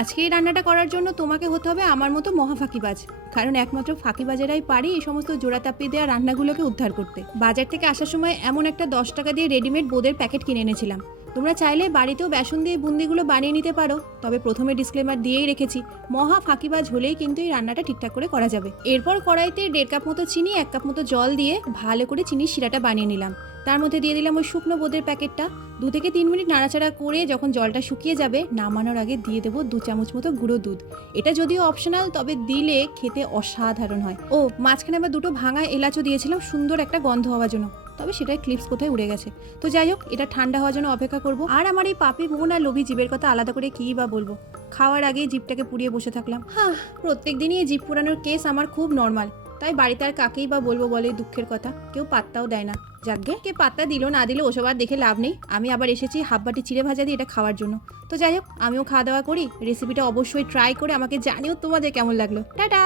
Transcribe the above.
আজকে এই রান্নাটা করার জন্য তোমাকে হতে হবে আমার মতো মহা ফাঁকিবাজ। কারণ একমাত্র ফাঁকিবাজেরাই পারে এই সমস্ত জোড়াতাপ্পি দেওয়া রান্নাগুলোকে উদ্ধার করতে। বাজার থেকে আসার সময় এমন একটা 10 টাকা দিয়ে রেডিমেড বোঁদের প্যাকেট কিনে এনেছিলাম। তোমরা চাইলে বাড়িতেও বেসন দিয়ে বুন্দিগুলো বানিয়ে নিতে পারো, তবে প্রথমে ডিসক্লেমার দিয়েই রেখেছি, মহা ফাঁকিবাজ হলেই কিন্তু এই রান্নাটা ঠিকঠাক করে করা যাবে। এরপর কড়াইতে 1.5 কাপ মতো চিনি, 1 কাপ মতো জল দিয়ে ভালো করে চিনির শিরাটা বানিয়ে নিলাম। তার মধ্যে দিয়ে দিলাম ওই শুকনো বোঁদের প্যাকেটটা। 2 থেকে 3 মিনিট নাড়াচাড়া করে যখন জলটা শুকিয়ে যাবে, নামানোর আগে দিয়ে দেবো 2 চামচ মতো গুঁড়ো দুধ। এটা যদিও অপশনাল, তবে দিলে খেতে অসাধারণ হয়। ও মাঝখানে আবার 2টো ভাঙা এলাচও দিয়েছিলাম সুন্দর একটা গন্ধ হওয়ার জন্য, তবে সেটার ক্লিপস কোথায় উড়ে গেছে। তো যাই হোক, এটা ঠান্ডা হওয়ার জন্য অপেক্ষা করব। আর আমার এই পাপি বোন আর লোভী জীবের কথা আলাদা করে কী বা বলবো। খাওয়ার আগেই জিভটাকে পুড়িয়ে বসে থাকলাম। হ্যাঁ, প্রত্যেক দিনই এই জিভ পুরানোর কেস আমার খুব নর্মাল। তাই বাড়িতে আর কাকেই বা বলবো বলে দুঃখের কথা, কেউ পাত্তাও দেয় না। যাকগে, কে পাত্তা দিল না দিল ওসব আর দেখে লাভ নেই। আমি আবার এসেছি হাফ বাটি চিড়ে ভাজা দিয়ে এটা খাওয়ার জন্য। তো যাই হোক, আমিও খাওয়া দাওয়া করি। রেসিপিটা অবশ্যই ট্রাই করে আমাকে জানিও তোমাদের কেমন লাগলো। টাটা।